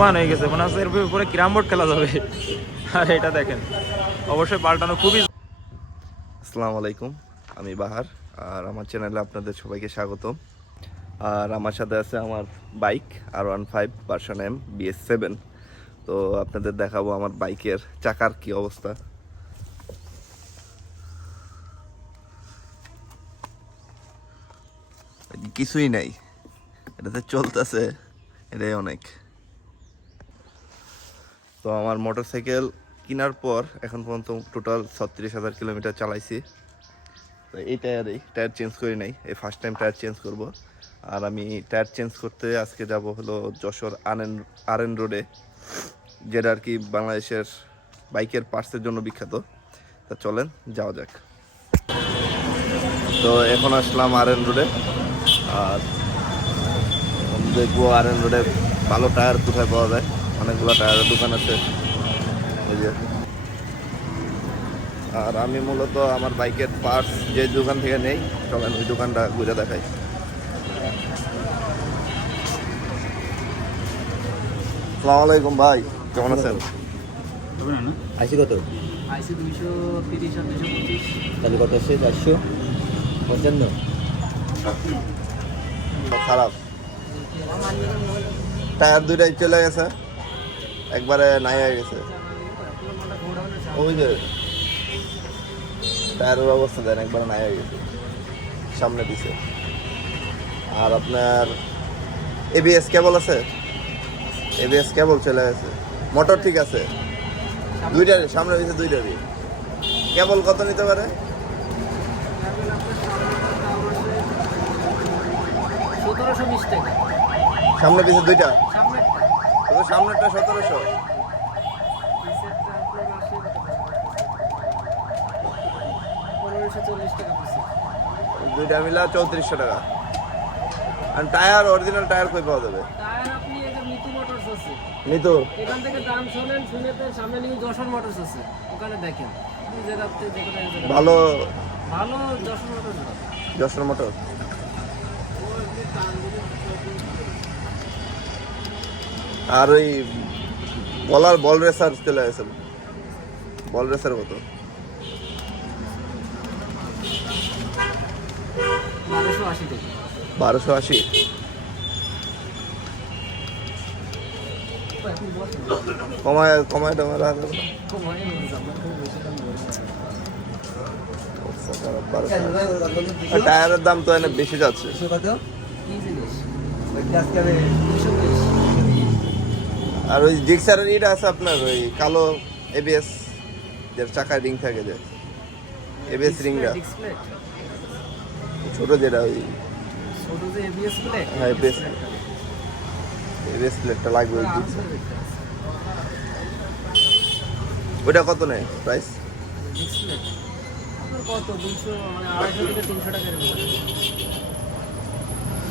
মান হয়ে গেছে, মনে হচ্ছে এর উপরে ক্যারাম বোর্ড খেলা যাবে। আর এটা দেখেন, অবশ্যই পাল্টানো খুবই। আসসালামু আলাইকুম, আমি বাহার, আর আমার চ্যানেলে আপনাদের সবাইকে স্বাগতম। আর আমার সাথে আছে আমার bike R15 version M BS7। তো আপনাদের দেখাবো আমার বাইকের চাকার কি অবস্থা। কিছুই নাই, এটাতে চলতেছে, এটাই অনেক। তো আমার মোটরসাইকেল কেনার পর এখন পর্যন্ত টোটাল 36,000 কিলোমিটার চালাইছি। তো এই টায়ার চেঞ্জ করি নাই, এই ফার্স্ট টাইম টায়ার চেঞ্জ করব। আর আমি টায়ার চেঞ্জ করতে আজকে যাব হলো যশোর আরএন রোডে, যেটা আর কি বাংলাদেশের বাইকের পার্টসের জন্য বিখ্যাত। তা চলেন যাওয়া যাক। তো এখন আসলাম আরএন রোডে, আর দেখবো আরএন রোডে ভালো টায়ার কোথায় পাওয়া যায়। অনেকগুলো টায়ারের দোকান আছে এই যে। আর আমি মূলত আমার বাইকের পার্টস যে দোকান থেকে নেই, চলেন ওই দোকানটা ঘুরে দেখাই। আসসালামু আলাইকুম ভাই, কেমন আছেন? আইসি কত? আইসি 230 আর 225। তাহলে কত আসছে? 455। খারাপ টায়ার দুইটাই চলে গেছে, একবারে নাই হয়ে গেছে। ওই যে টায়ারের অবস্থা দেন, একবারে নাই হয়ে গেছে সামনে পিছে। আর আপনার ABS কেবল আছে, ABS কেবল চলে গেছে। মোটর ঠিক আছে দুইটারই, সামনে পিছে দুইটারই। কেবল কত নিতে পারে? 1720 টাকা সামনে পিছে দুইটা, সামনেরটা। তবে সামনেরটা 1700। পিছেরটা আপনার আসে 1540 টাকা পিছে। দুইটা মিলা 3400 টাকা। আর টায়ার, অরিজিনাল টায়ার কই পাওয়া যাবে? টায়ার আপনি এই যে মিতু মোটরস আছে, নিতু এখান থেকে দাম শুনেন, শুনেতে সামনে নিউ যশোর মোটরস আছে, ওখানে দেখেন দুই জায়গাতে যেখানে এক জায়গায় ভালো ভালো যশোর মোটরস না। যশোর মোটর। আর ওই বল রেসার চলে গেছে, বল রেসার কত? 1280 টাকা। 1280। কমায় কমায় টমায় রাখা যাবে না? খুব মনে হচ্ছে আপনার খুব বেশি দাম বলছেন। আচ্ছা, খারাপ, 1280। আর টায়ারের দাম তো এনে বেশি যাচ্ছে। কত? কি জিনিস? আজকে 220। আর ওই জিক্সারের ইটা আছে আপনার, ওই কালো ABS যার চাকায় রিং থাকে, যে ABS রিংটা ডিসপ্লে ছোট, যেটা ওই ছোট যে এবিএস প্লেট। হ্যাঁ ABS প্লেটটা লাগবে ওই জিক্সার। ওইটা কত নেয় প্রাইস? ডিসপ্লে আপনার কত 200 মানে 250 থেকে 300 টাকার ভিতরে।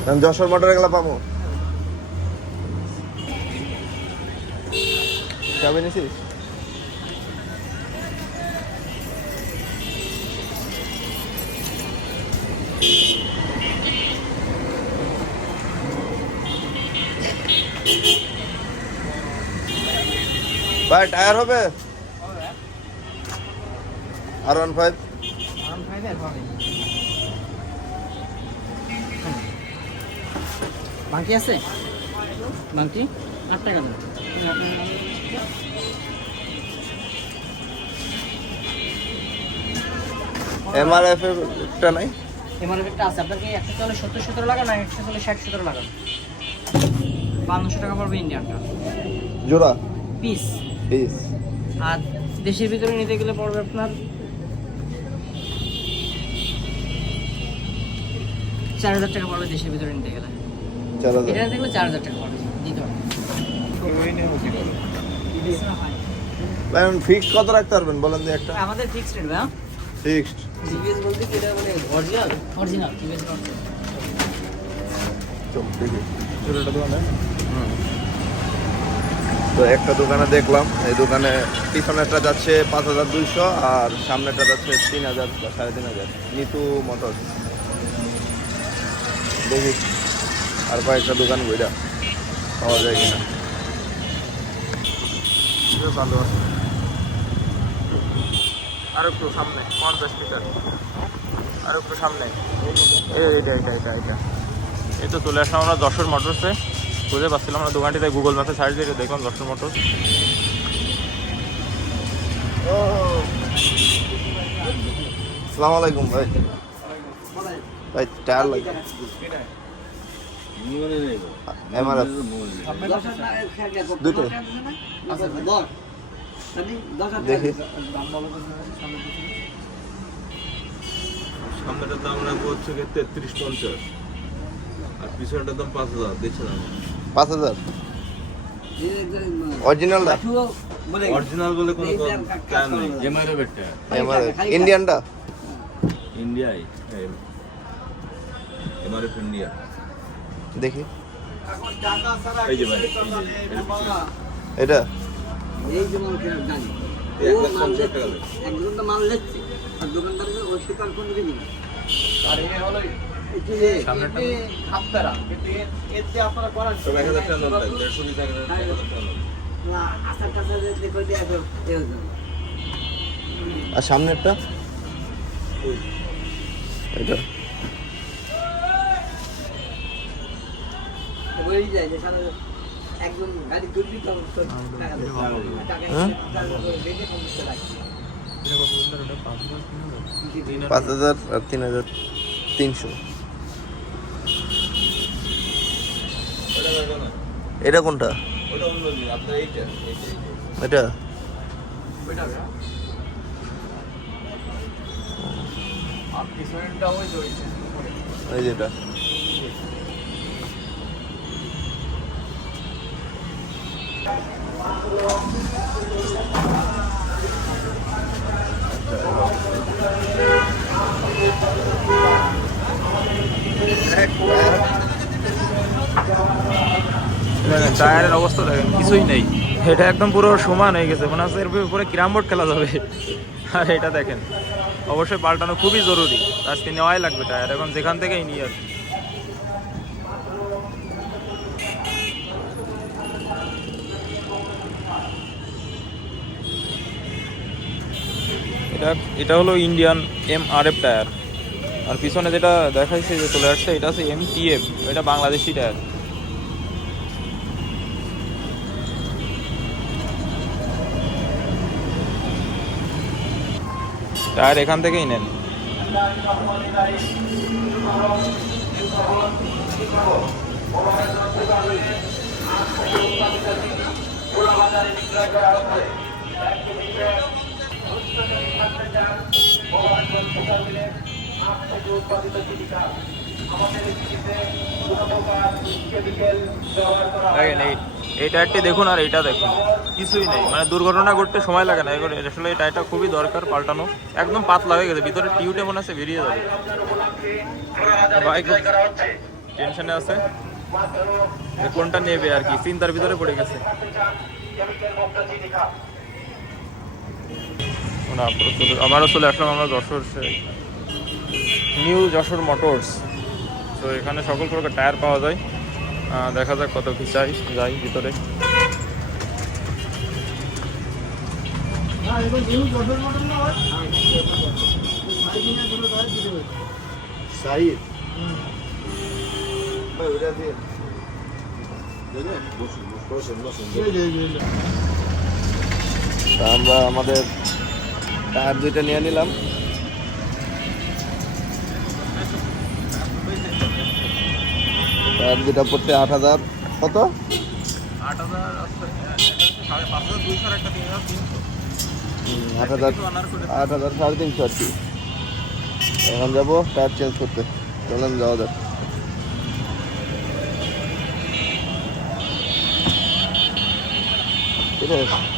আমি যশোর মোটর এগুলা পাবো? যাবে নিছিস? ভাই টায়ার হবে R15? আম খাইবে হবে। বাকি আছে? বাকি 8 টাকা দাও। MRF টা নাই? এমআরএফ একটা আছে, আপনার কি 170 লাগান না 160 লাগান? 5200 টাকা পড়বে ইন্ডিয়ানটা জোড়া পিস। পিস। আর দেশের ভিতরে নিতে গেলে পড়বে আপনার 4000 টাকা পড়বে দেশের ভিতরে নিতে গেলে। 4000। এটা নিতে গেলে 4000 টাকা পড়বে দিতে হবে। ভাই ফিক্সড কত রাখতে পারবেন বলেন তো একটা? আমাদের ফিক্সড রেট ভাই। ফিক্সড জিপিএস বলতে কি এটা মানে অরিজিনাল জিপিএস নট। চল দেখি জোড়াটা দোকানে। তো একটা দোকানে দেখলাম, এই দোকানে পিছনেরটা যাচ্ছে 5200 আর সামনেরটা যাচ্ছে 3000 বা 3500। নিতু মোটর। দেখি আর কয়েকটা দোকান বইটা পাওয়া যায় কিনা। এটা চালু আছে। আর একটু সামনে 50 মিটার, আর একটু সামনে। এটা এই তো চলে আসলাম আমরা যশোর মোটরসে। বুঝতে পারছিলাম না দোকানটিতে, গুগল ম্যাপে সার্চ দিয়ে দেখলাম যশোর মোটরস। আসসালামু আলাইকুম ভাই। ভাই টায়ার লাগে এমআরএফ দুটো দেখি। সামনেটার দাম রাখবো হচ্ছে 3350 আর পিছনেটার দাম 5000 দেখছিলাম। 5000 অরিজিনালটা? অরিজিনাল বলে কোনো টায়ার নেই। এমআরএফ ইন্ডিয়ানটা? ইন্ডিয়াই এমআরএফ ইন্ডিয়া। দেখি এই যে ভাই এই যে এটা এই যে মনে করেন জানি এই 1,50,000 টাকা লাগে। একজন তো মাল লেচ্ছে আর দোকানদারকে ওই স্বীকার করে দিবি না। আর এই হলো সামনেটা হাফতারা, কিন্তু এতে আপনারা করার সব 1000 টাকা নোট লাগবে। 120 টাকা 1000 টাকা নোট। না আসার টাকা যে করে দিয়ে আসো এই হতো আর সামনেরটা? এটা ওই যায় যে সারা একদম গাড়ি তুলবি তখন তো টাকা দেবে টাকা হ্যাঁ? বেঁধে 50 টাকা 5000 আর 3300। ওটা লাগবে না। এটা কোনটা? ওটা অন্য জিনিস। আপনার এইটা এটা আর পিছনেরটা ওই যে এই যেটা দেখেন টায়ারের অবস্থা দেখেন, কিছুই নেই। এটা একদম পুরো সমান হয়ে গেছে, মনে হচ্ছে এর উপরে ক্যারাম বোর্ড খেলা যাবে। আর এটা দেখেন, অবশ্যই পাল্টানো খুবই জরুরি, আজকে নেওয়াই লাগবে টায়ার, এখন যেখান থেকেই নিয়ে আর কি। এটা হলো ইন্ডিয়ান এমআরএফ টায়ার। আর পিছনে যেটা দেখাইছে যে চলে আসছে, এটা আছে এমটিএফ, এটা বাংলাদেশি টায়ার। টায়ার এখান থেকেই নেন। দেখেন এই টায়ারটি দেখুন আর এইটা দেখুন, কিছুই নেই, মানে দুর্ঘটনা ঘটতে সময় লাগে না। এবার আসলে এই টায়ারটা খুবই দরকার পাল্টানো, একদম পাতলা হয়ে গেছে, ভিতরে টিউটে মনে আছে বেরিয়ে যাবে। বাইক টেনশনে আছে যে কোনটা নেবে আর কি, চিন্তার ভিতরে পড়ে গেছে। আবারও চলে আসলাম আমরা যশোর, নিউ যশোর মোটরস। তো এখানে সকল প্রকার টায়ার পাওয়া যায়, দেখা যাক কত কি চাই, যাই ভিতরে। সাইড ভাই ওটা দিয়ে তা আমরা আমাদের টায়ার দুইটা নিয়ে নিলাম। টায়ার দুইটা পড়তে 8000। কত? 8,000 5,200 একটা 3,300। 8000 3,500 আর কি। এখন যাবো টায়ার চেঞ্জ করতে, চলেন যাওয়া যাক। ঠিক আছে।